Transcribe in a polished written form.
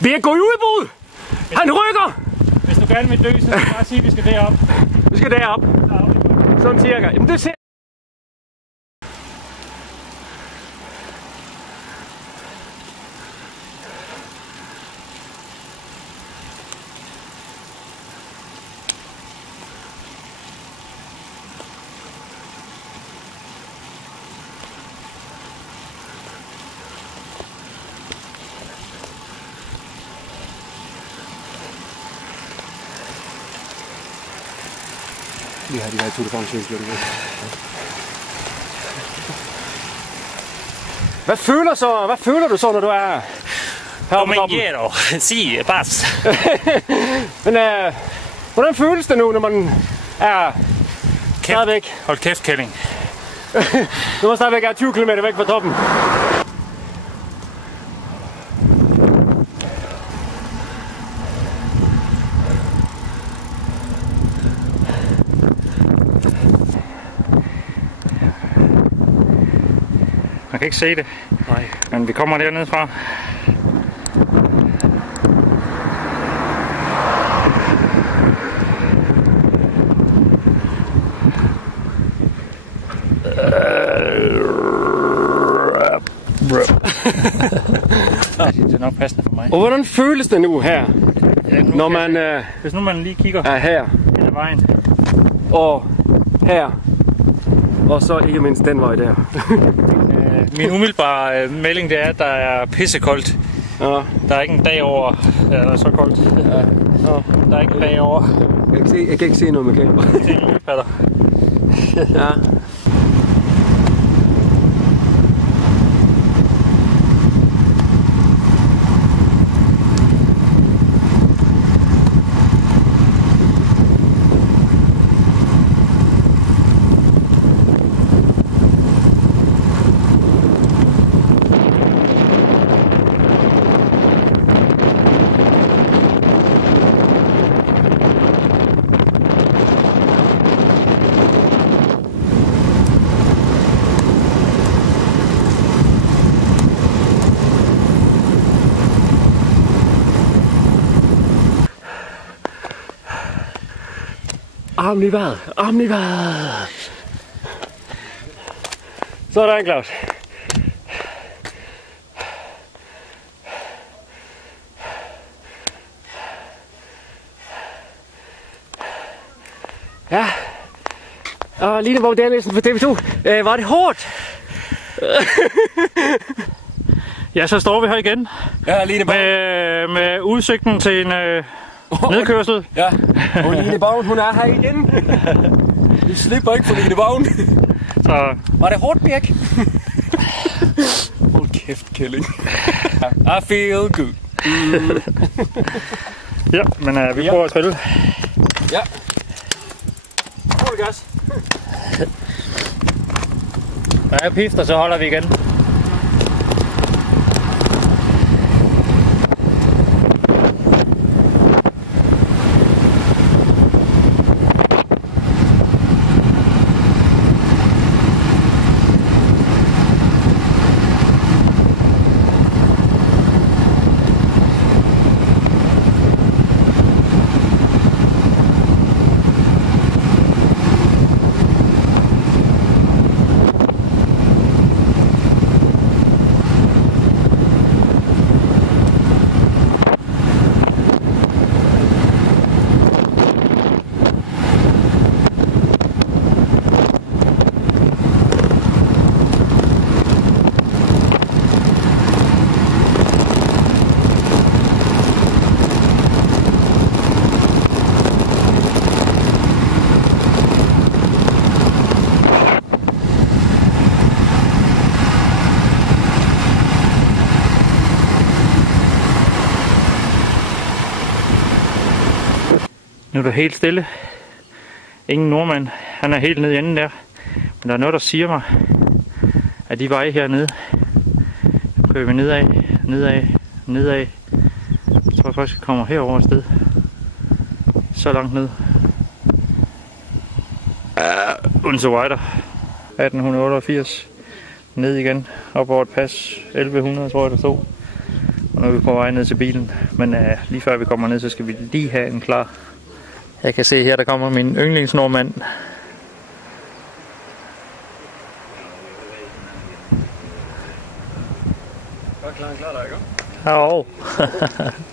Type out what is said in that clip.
Vi er gået i udbrud! Han rykker! Hvis du gerne vil dø, så skal du bare sige, at vi skal derop. Vi skal derop. Sådan cirka. Jamen det ser... Vi har de her Tour de France -løb. Hvad føler du så, når du er her oppe på toppen? Sig, pas. Men hvordan føles det nu, når man er stadigvæk? Hold kæft, Kælling. Når man stadigvæk er 20 km væk fra toppen. Man kan ikke se det. Nej. Men vi kommer dernede fra. Det er nok passende for mig. Og hvordan føles det nu her? Ja, nu når man hvis nu man lige kigger er her hele vejen. og her. Og så ikke mindst den vej der. Min umiddelbare melding det er, at der er pissekoldt. Ja. Der er ikke en dag over. Ja, der er så koldt. Ja. Der er ikke en dag over. Jeg kan ikke se noget med kamera. Det er lillepatter. Ja. Armen i vejret, armen i vejret. Sådan, Claus. Ja. Og Line Borg Danielsen for TV2. Var det hårdt? Ja, så står vi her igen. Ja, Line Borg. Med udsigten til en nedkørsel. Ja, og Line Borg, hun er her igen. Vi slipper ikke for Line Borg. Så var det hårdt, Birk? Hold kæft, Kælling. I feel good. ja, men vi prøver at spille. Ja. Hold gas. Når jeg pifter, så holder vi igen. Nu er der helt stille. Ingen nordmand. Han er helt nede i enden der. Men der er noget, der siger mig, at de veje hernede, kører vi nedad, nedad. Jeg tror faktisk, vi kommer herover et sted. Så langt ned. Unseweiter. 1888. Ned igen. Op over et pas. 1100, tror jeg, der stod. Og nu er vi på vej ned til bilen. Men lige før vi kommer ned, så skal vi lige have en klar. Jeg kan se her, der kommer min yndlingsnordmand. Klar dig, ikke? Ja.